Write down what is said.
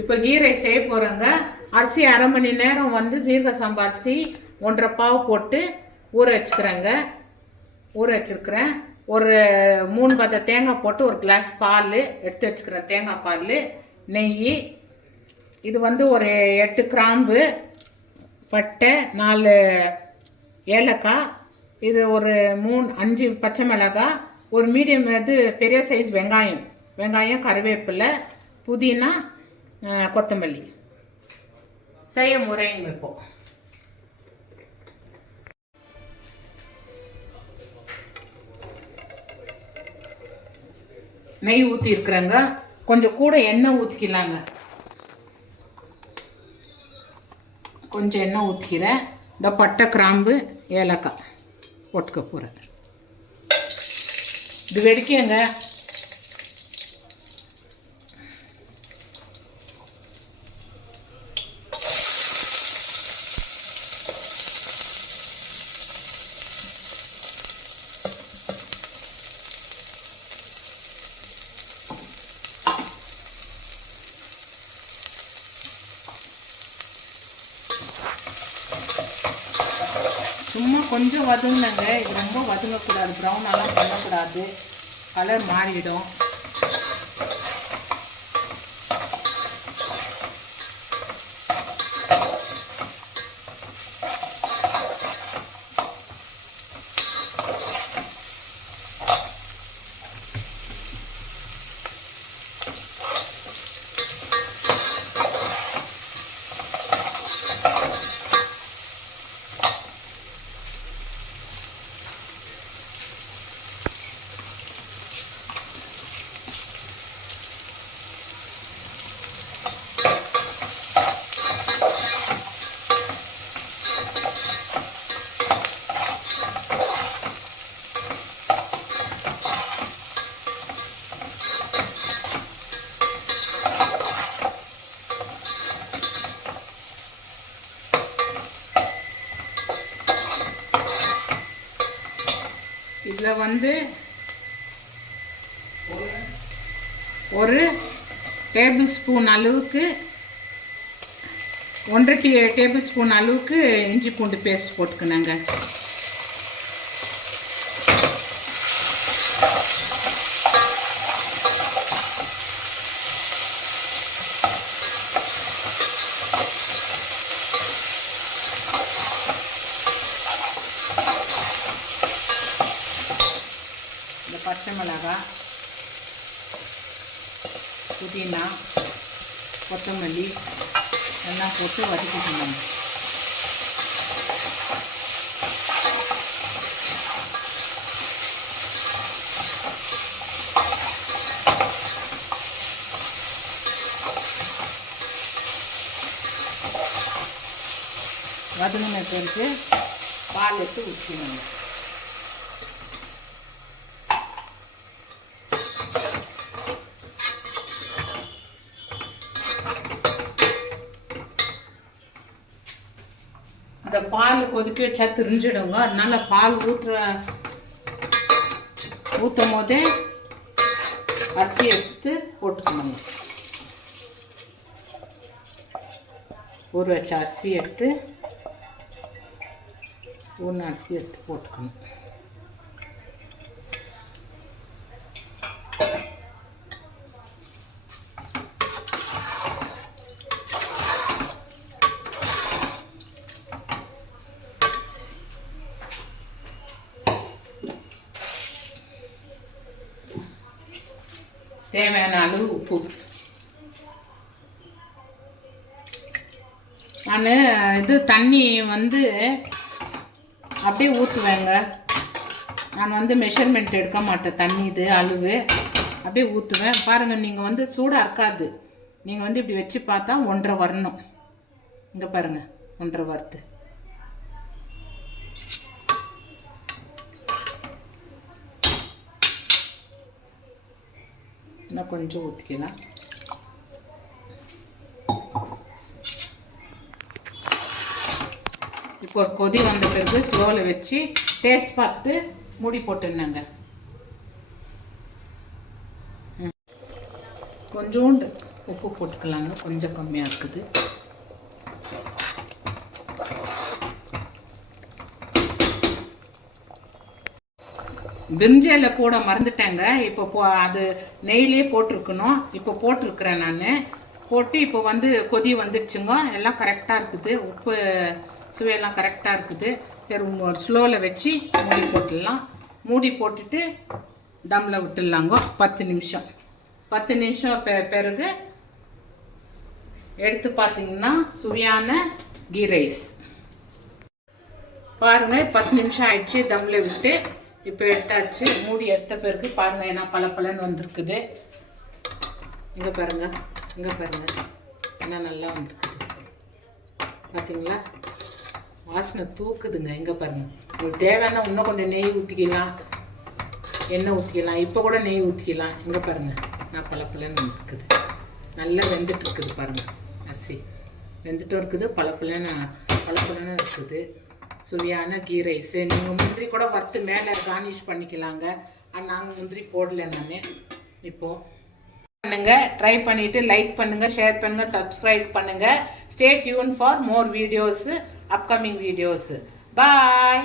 இப்போ key rice செய்ய போகிறோங்க. அரிசி அரை மணி நேரம் வந்து சீரக சம்பா அரிசி 1.5 பாவு போட்டு ஊற வச்சுருக்கிறேன். ஒரு 3 பத்த தேங்காய் போட்டு ஒரு கிளாஸ் பால் எடுத்து வச்சுக்கிறேன். தேங்காய் பால், நெய், இது வந்து ஒரு 8 கிராம்பு, பட்டை, 4 ஏலக்காய், இது ஒரு 5 பச்சை மிளகாய், ஒரு மீடியம் இது பெரிய சைஸ் வெங்காயம், கருவேப்பிலை, புதினா, கொத்தமல்லி. செய்ய முறைங்க இப்போ நெய் ஊற்றி இருக்கிறேங்க. கொஞ்சம் கூட எண்ணெய் ஊற்றிக்கலாங்க. கொஞ்சம் எண்ணெய் ஊற்றிக்கிறேன். இந்த பட்டை, கிராம்பு, ஏலக்காய் போட்டுக்க போகிறேன். இது வெடிக்கங்க. சும்மா கொஞ்சம் வதங்குனங்க. இது ரொம்ப வதங்கக்கூடாது, ப்ரௌனெல்லாம் பண்ணக்கூடாது, கலர் மாறிடும். இதில் வந்து ஒரு டேபிள் ஸ்பூன் அளவுக்கு 1.5 டேபிள் ஸ்பூன் அளவுக்கு இஞ்சி பூண்டு பேஸ்ட் போட்டுக்கணுங்க. பச்சை மிளகாய், புதினா, கொத்தமல்லி எல்லாம் போட்டு வதக்கிக்கணும். வதங்கின பிறகு பால் எடுத்து ஊற்றிக்கணும். அந்த பால் கொதிக்க வச்சா திரிஞ்சிடுங்க. அதனால பால் ஊற்றும் போதே அரிசி எடுத்து போட்டுக்கணுங்க. ஊற வச்ச அரிசி எடுத்து அரிசி எடுத்து போட்டுக்கணும். தேவையான அளவு உப்பு. நான் இது தண்ணி வந்து அப்படியே ஊற்றுவேங்க. நான் வந்து மெஷர்மெண்ட் எடுக்க மாட்டேன். தண்ணி இது அளவு அப்படியே ஊற்றுவேன். பாருங்கள், நீங்கள் வந்து சூடாக இருக்காது. நீங்கள் வந்து இப்படி வச்சு பார்த்தா 1.5 வரணும். இங்கே பாருங்கள், 1.5 வருது. இன்னும் கொஞ்சம் ஊற்றிக்கலாம். இப்போ கொதி வந்த பிறகு ஸ்லோவில் வச்சு டேஸ்ட் பார்த்து மூடி போட்டுருந்தாங்க. கொஞ்சோண்டு உப்பு போட்டுக்கலாங்க, கொஞ்சம் கம்மியாக இருக்குது. பிரிஞ்சியில் போட மறந்துட்டேங்க. இப்போ அது நெய்லேயே போட்டிருக்கணும். இப்போ போட்டிருக்கிறேன் நான். போட்டு இப்போ வந்து கொதி வந்துடுச்சுங்க. எல்லாம் கரெக்டாக இருக்குது, உப்பு சுவையெல்லாம் கரெக்டாக இருக்குது. சரி, ஸ்லோவில் வச்சு மூடி போட்டுடலாம். மூடி போட்டுட்டு தம்மில் விட்டுடலாங்க 10 நிமிஷம். 10 நிமிஷம் பிறகு எடுத்து பார்த்தீங்கன்னா சுவையான கீ ரைஸ் பாருங்கள். 10 நிமிஷம் ஆயிடுச்சு தம்மில் விட்டு. இப்போ எடுத்தாச்சு. மூடி எடுத்த பிறகு பாருங்கள் என்ன பலன்னு வந்திருக்குது. இங்கே பாருங்கள், இங்கே பாருங்கள் என்ன நல்லா வந்திருக்குது பார்த்தீங்களா? வாசனை தூக்குதுங்க. இங்கே பாருங்கள். உங்களுக்கு தேவையான இன்னும் கொஞ்சம் நெய் ஊற்றிக்கலாம், எண்ணெய் ஊற்றிக்கலாம், இப்போ கூட நெய் ஊற்றிக்கலாம். இங்கே பாருங்கள் நான் பலன்னு வந்துருக்குது. நல்லா வெந்துட்டு இருக்குது பாருங்கள். அரிசி வெந்துட்டும் இருக்குது, பலப்பலன்னு இருக்குது. சுவையான கீ ரைஸு. நீங்கள் முந்திரி கூட வறுத்து மேலே கார்னிஷ் பண்ணிக்கலாங்க. ஆனால் நாங்கள் முந்திரி போடலை நான். இப்போது பண்ணுங்கள், ட்ரை பண்ணிவிட்டு லைக் பண்ணுங்கள், ஷேர் பண்ணுங்கள், சப்ஸ்கிரைப் பண்ணுங்கள். Stay tune for more videos, upcoming videos. Bye.